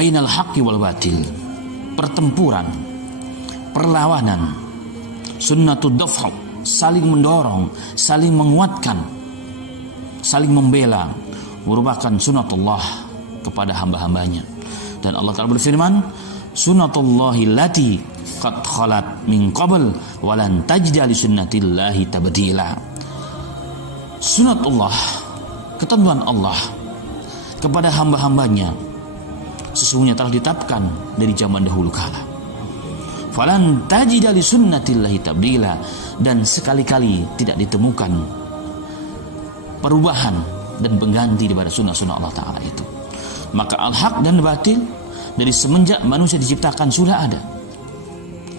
bainal haqqi wal batil, pertempuran, perlawanan, sunnatud daf'a, saling mendorong, saling menguatkan, saling membela, merupakan sunatullah kepada hamba-hambanya. Dan Allah Ta'ala berfirman, sunatullahi lati qad khalat min qabl walan tajida li sunnatillahi tabdila. Sunatullah, ketentuan Allah kepada hamba-hambanya sesungguhnya telah ditetapkan dari zaman dahulu kala. Falan tajida li sunnatillahi tabdila, dan sekali-kali tidak ditemukan perubahan dan pengganti daripada sunnah-sunnah Allah Ta'ala itu. Maka al-haq dan batil dari semenjak manusia diciptakan sudah ada.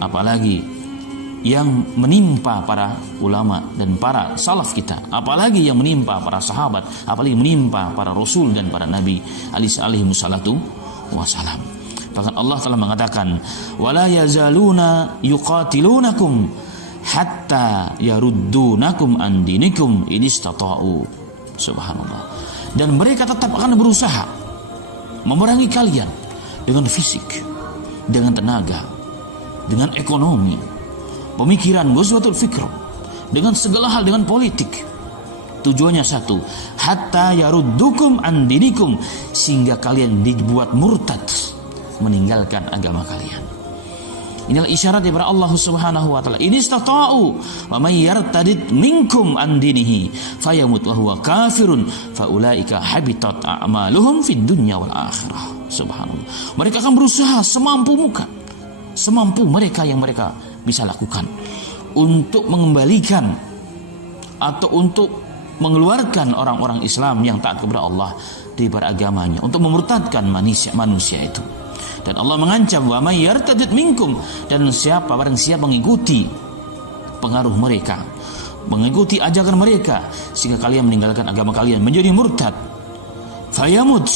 Apalagi yang menimpa para ulama dan para salaf kita, apalagi yang menimpa para sahabat, apalagi menimpa para rasul dan para nabi alaihi wassalatu wassalam. Bahkan Allah telah mengatakan, wala yazaluna yuqatilunakum hatta yaruddunakum an dinikum in istata'u. Subhanallah. Dan mereka tetap akan berusaha memerangi kalian dengan fisik, dengan tenaga, dengan ekonomi, pemikiran, ghazwatul fikr, dengan segala hal, dengan politik. Tujuannya satu, hatta yaruddukum an dinikum, sehingga kalian dibuat murtad, meninggalkan agama kalian. Inilah isyarat daripada Allah Subhanahu wa taala. Ini istata'u wa may yartadid minkum an dinihi fayamut wa huwa kafirun faulaika habitat a'maluhum fid dunya wal akhirah. Subhanallah. Mereka akan berusaha semampu mereka yang mereka bisa lakukan untuk mengembalikan atau untuk mengeluarkan orang-orang Islam yang taat kepada Allah daripada agamanya, untuk memurtadkan manusia itu. Dan Allah mengancam, wa may yartadid minkum, dan barang siapa mengikuti pengaruh mereka, mengikuti ajakan mereka, sehingga kalian meninggalkan agama kalian, menjadi murtad, fayamut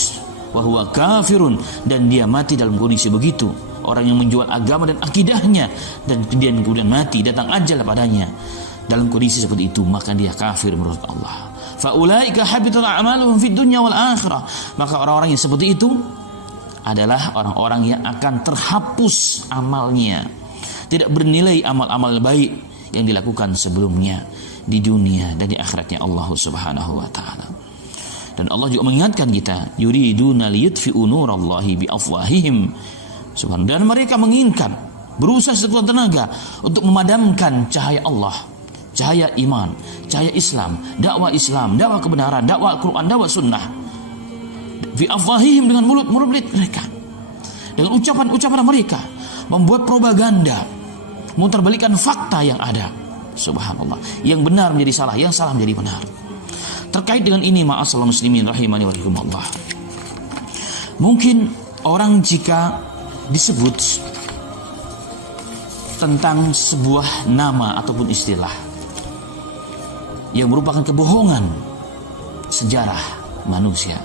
wa huwa kafirun, dan dia mati dalam kondisi begitu. Orang yang menjual agama dan akidahnya dan kemudian mati, datang ajal padanya dalam kondisi seperti itu, maka dia kafir menurut Allah. Faulaika habitat a'maluhum fid dunya wal akhirah. Maka orang-orang yang seperti itu adalah orang-orang yang akan terhapus amalnya, tidak bernilai amal-amal baik yang dilakukan sebelumnya di dunia dan di akhiratnya Allah Subhanahu wa taala. Dan Allah juga mengingatkan kita, yuriduna liyutfi'u nurallahi biafwahihim. Subhanallah. Dan mereka menginginkan, berusaha sekuat tenaga untuk memadamkan cahaya Allah, cahaya iman, cahaya Islam, dakwah kebenaran, dakwah Al-Quran, dakwah sunnah, fi afwahihim, dengan mulut-mulut mereka, dengan ucapan-ucapan mereka, membuat propaganda, memutarbalikkan fakta yang ada. Subhanallah. Yang benar menjadi salah, yang salah menjadi benar. Terkait dengan ini, ma'asyiral muslimin rahimani wa rahimakumullah, mungkin orang jika disebut tentang sebuah nama ataupun istilah yang merupakan kebohongan sejarah manusia,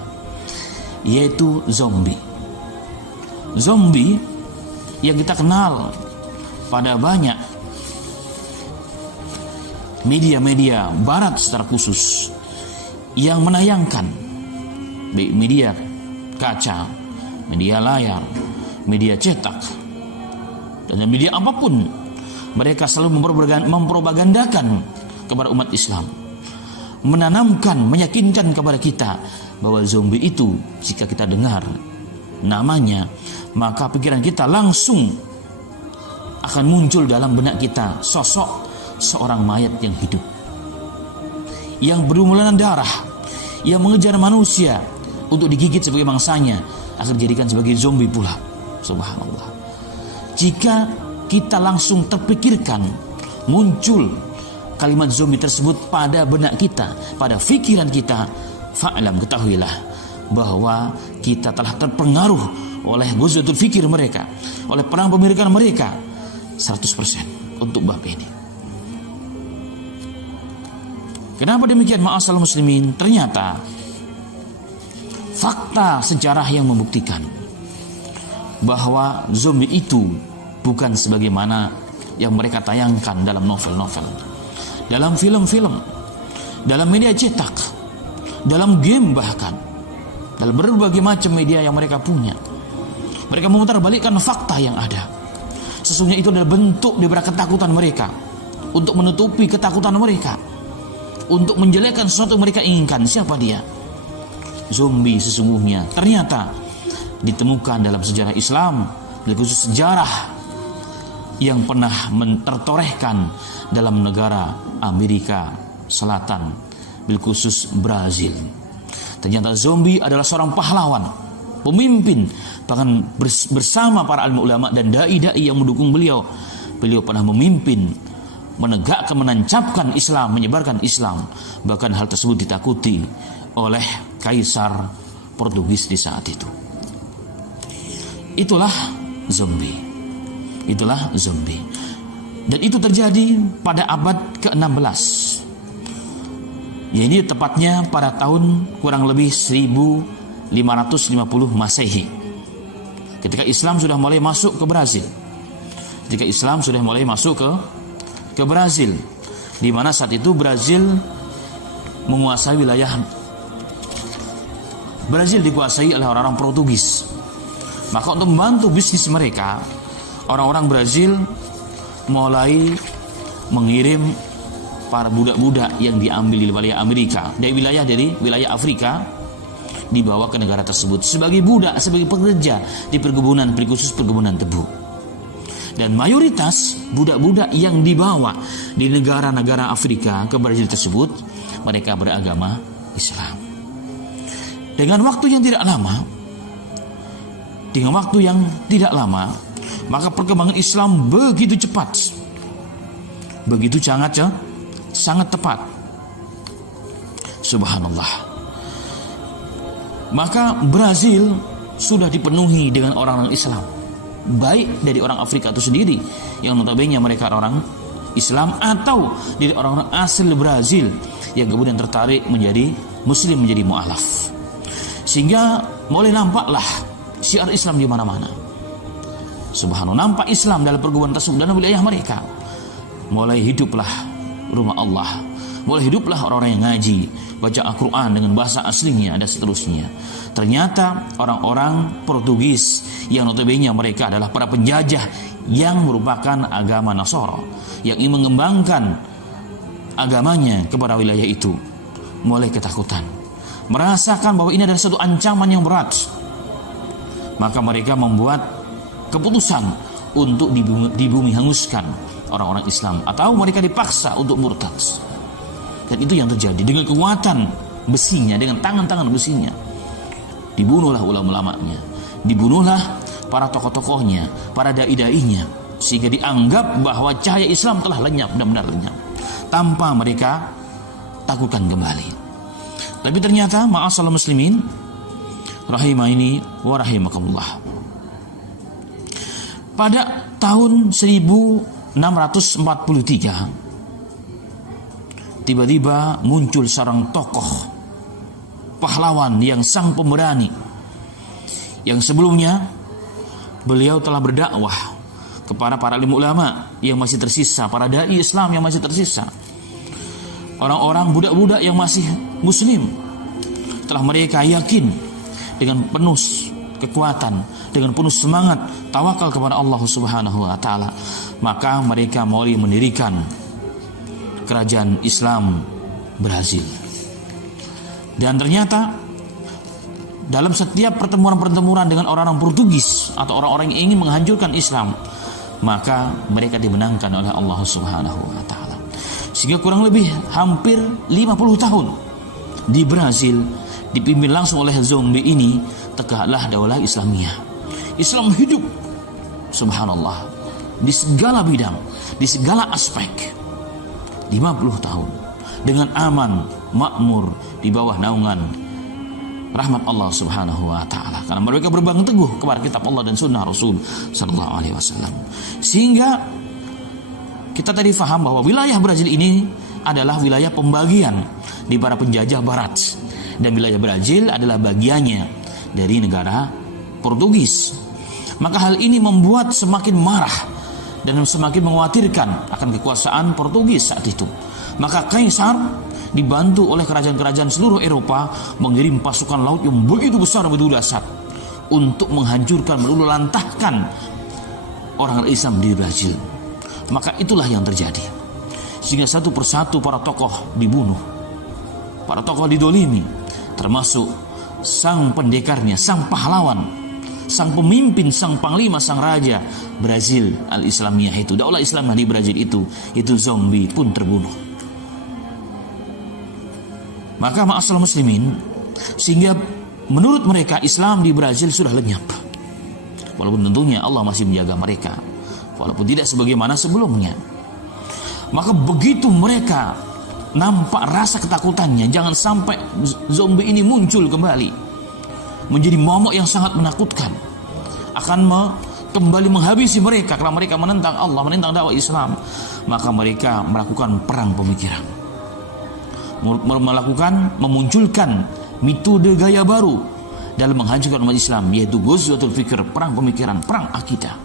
yaitu zombie. Zombie yang kita kenal pada banyak media-media barat secara khusus yang menayangkan, baik media kaca, media layar, media cetak, dan media apapun, mereka selalu mempropagandakan kepada umat Islam, menanamkan, meyakinkan kepada kita bahwa zombie itu jika kita dengar namanya, maka pikiran kita langsung akan muncul dalam benak kita sosok seorang mayat yang hidup, yang berlumuran darah, yang mengejar manusia untuk digigit sebagai mangsanya, akan dijadikan sebagai zombie pula. Subhanallah. Jika kita langsung terpikirkan, muncul kalimat zombie tersebut pada benak kita, pada fikiran kita, fa'lam, ketahuilah bahwa kita telah terpengaruh oleh ghazwatul fikir mereka, oleh perang pemikiran mereka 100% untuk bab ini. Kenapa demikian, ma'asyiral muslimin? Ternyata fakta sejarah yang membuktikan bahwa zombie itu bukan sebagaimana yang mereka tayangkan dalam novel-novel, dalam film-film, dalam media cetak, dalam game, bahkan dalam berbagai macam media yang mereka punya. Mereka memutarbalikkan fakta yang ada. Sesungguhnya itu adalah bentuk daripada ketakutan mereka, untuk menutupi ketakutan mereka, untuk menjelekkan sesuatu yang mereka inginkan. Siapa dia? Zombie sesungguhnya ternyata ditemukan dalam sejarah Islam, khusus sejarah yang pernah tertorehkan dalam negara Amerika Selatan, bilkhusus Brazil. Ternyata zombie adalah seorang pahlawan, pemimpin, bahkan bersama para alim ulama dan dai-dai yang mendukung beliau. Beliau pernah memimpin, menegakkan, menancapkan Islam, menyebarkan Islam. Bahkan hal tersebut ditakuti oleh Kaisar Portugis di saat itu. Itulah zombie. Itulah zombie. Dan itu terjadi pada abad ke-16. Ya, ini tepatnya pada tahun kurang lebih 1550 Masehi. Ketika Islam sudah mulai masuk ke Brazil. Ketika Islam sudah mulai masuk ke Brazil, di mana saat itu Brazil menguasai wilayah. Brazil dikuasai oleh orang-orang Portugis. Maka untuk membantu bisnis mereka, orang-orang Brazil mulai mengirim para budak-budak yang diambil di wilayah Amerika, dari wilayah Afrika, dibawa ke negara tersebut sebagai budak, sebagai pekerja di perkebunan, khusus perkebunan tebu. Dan mayoritas budak-budak yang dibawa di negara-negara Afrika ke Brazil tersebut, mereka beragama Islam. Dengan waktu yang tidak lama, maka perkembangan Islam begitu cepat, begitu sangat tepat. Subhanallah. Maka Brazil sudah dipenuhi dengan orang-orang Islam, baik dari orang Afrika itu sendiri yang notabene mereka orang Islam, atau dari orang-orang asli Brazil yang kemudian tertarik menjadi Muslim, menjadi mu'alaf. Sehingga mulai nampaklah syiar Islam di mana-mana. Subhanallah, nampak Islam dalam perkebunan tersebut dan wilayah mereka. Mulai hiduplah rumah Allah, mulai hiduplah orang-orang yang ngaji, baca Al-Quran dengan bahasa aslinya dan seterusnya. Ternyata orang-orang Portugis yang notabene mereka adalah para penjajah yang merupakan agama Nasara, yang ingin mengembangkan agamanya kepada wilayah itu, mulai ketakutan, merasakan bahwa ini adalah satu ancaman yang berat. Maka mereka membuat keputusan untuk di bumi hanguskan orang-orang Islam, atau mereka dipaksa untuk murtad. Dan itu yang terjadi dengan kekuatan besinya, dengan tangan-tangan besinya. Dibunuhlah ulama-ulamanya, dibunuhlah para tokoh-tokohnya, para dai-dainya, sehingga dianggap bahwa cahaya Islam telah lenyap, benar-benar lenyap, tanpa mereka takutkan kembali. Tapi ternyata ma'asal muslimin rahimahini wa rahimakumullah, pada tahun 1643 tiba-tiba muncul seorang tokoh pahlawan yang sang pemberani, yang sebelumnya beliau telah berdakwah kepada para alim ulama yang masih tersisa, para dai Islam yang masih tersisa, orang-orang budak-budak yang masih muslim. Telah mereka yakin dengan penuh kekuatan, dengan penuh semangat tawakal kepada Allah Subhanahu wa taala, maka mereka mulai mendirikan kerajaan Islam Brazil. Dan ternyata dalam setiap pertemuan-pertemuan dengan orang-orang Portugis atau orang-orang yang ingin menghancurkan Islam, maka mereka dimenangkan oleh Allah Subhanahu wa taala. Sehingga kurang lebih hampir 50 tahun di Brazil dipimpin langsung oleh zombie ini, tegaklah daulah Islamiyah. Islam hidup, subhanallah, di segala bidang, di segala aspek. 50 tahun dengan aman, makmur, di bawah naungan rahmat Allah Subhanahu wa taala, karena mereka berpegang teguh kepada kitab Allah dan sunnah Rasul sallallahu alaihi wasallam. Sehingga kita tadi faham bahwa wilayah Brazil ini adalah wilayah pembagian di para penjajah barat, dan wilayah Brazil adalah bagiannya dari negara Portugis. Maka hal ini membuat semakin marah dan semakin mengkhawatirkan akan kekuasaan Portugis saat itu. Maka Kaisar dibantu oleh kerajaan-kerajaan seluruh Eropa mengirim pasukan laut yang begitu besar, begitu dahsyat untuk menghancurkan, meluluhlantahkan orang Islam di Brazil. Maka itulah yang terjadi, sehingga satu persatu para tokoh dibunuh, para tokoh didolimi, termasuk sang pendekarnya, sang pahlawan, sang pemimpin, sang panglima, sang raja Brazil al-Islamiyah itu, daulah Islam di Brazil itu Zombi pun terbunuh. Maka ma'asal muslimin, sehingga menurut mereka Islam di Brazil sudah lenyap, walaupun tentunya Allah masih menjaga mereka, walaupun tidak sebagaimana sebelumnya. Maka begitu mereka nampak rasa ketakutannya, jangan sampai zombie ini muncul kembali, menjadi momok yang sangat menakutkan, akan kembali menghabisi mereka karena mereka menentang Allah, menentang dakwah Islam. Maka mereka melakukan perang pemikiran, memunculkan metode gaya baru dalam menghancurkan umat Islam, yaitu Ghazwatul Fikr, perang pemikiran, perang akidah.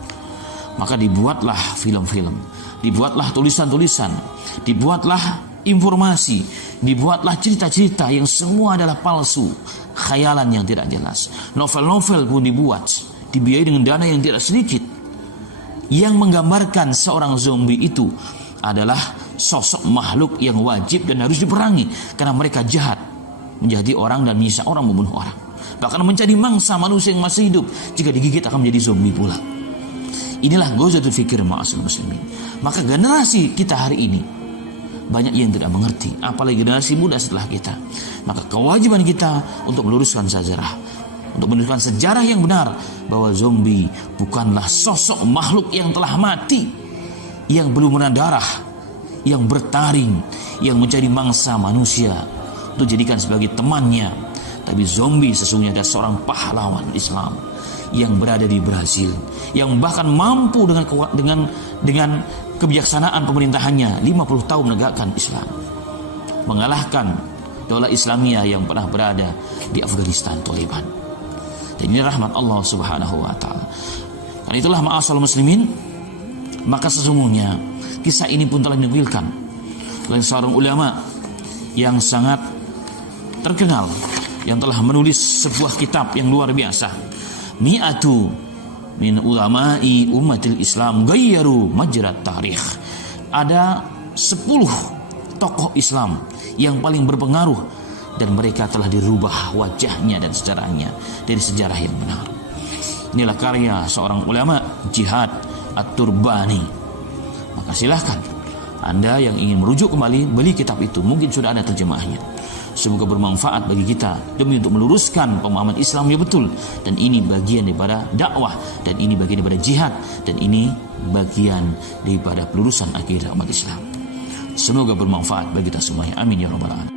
Maka dibuatlah film-film, dibuatlah tulisan-tulisan, dibuatlah informasi, dibuatlah cerita-cerita yang semua adalah palsu, khayalan yang tidak jelas. Novel-novel pun dibuat, dibiayai dengan dana yang tidak sedikit, yang menggambarkan seorang zombie itu adalah sosok makhluk yang wajib dan harus diperangi karena mereka jahat, menjadi orang dan menyiksa orang, membunuh orang, bahkan menjadi mangsa manusia yang masih hidup, jika digigit akan menjadi zombie pula. Inilah Ghazwatul Fikr ma'asal muslimin. Maka generasi kita hari ini banyak yang tidak mengerti, apalagi generasi muda setelah kita. Maka kewajiban kita untuk meluruskan sejarah, untuk menunjukkan sejarah yang benar, bahwa zombie bukanlah sosok makhluk yang telah mati, yang belum darah, yang bertaring, yang menjadi mangsa manusia untuk jadikan sebagai temannya. Tapi zombie sesungguhnya adalah seorang pahlawan Islam yang berada di Brazil, yang bahkan mampu dengan kebijaksanaan pemerintahannya 50 tahun menegakkan Islam, mengalahkan daulah Islamiyah yang pernah berada di Afghanistan, Taliban. Dan ini rahmat Allah Subhanahu wa taala. Karena itulah ma'asal muslimin, maka sesungguhnya kisah ini pun telah dinukilkan oleh seorang ulama yang sangat terkenal, yang telah menulis sebuah kitab yang luar biasa, Mi'atu min ulama'i umatil Islam gayyaru majrat tarikh. Ada 10 tokoh Islam yang paling berpengaruh, dan mereka telah dirubah wajahnya dan sejarahnya dari sejarah yang benar. Inilah karya seorang ulama, Jihad At-Turbani. Maka silahkan Anda yang ingin merujuk kembali, beli kitab itu, mungkin sudah ada terjemahnya. Semoga bermanfaat bagi kita demi untuk meluruskan pemahaman Islam yang betul. Dan ini bagian daripada dakwah, dan ini bagian daripada jihad, dan ini bagian daripada pelurusan akidah umat Islam. Semoga bermanfaat bagi kita semuanya. Amin ya rabbal alamin.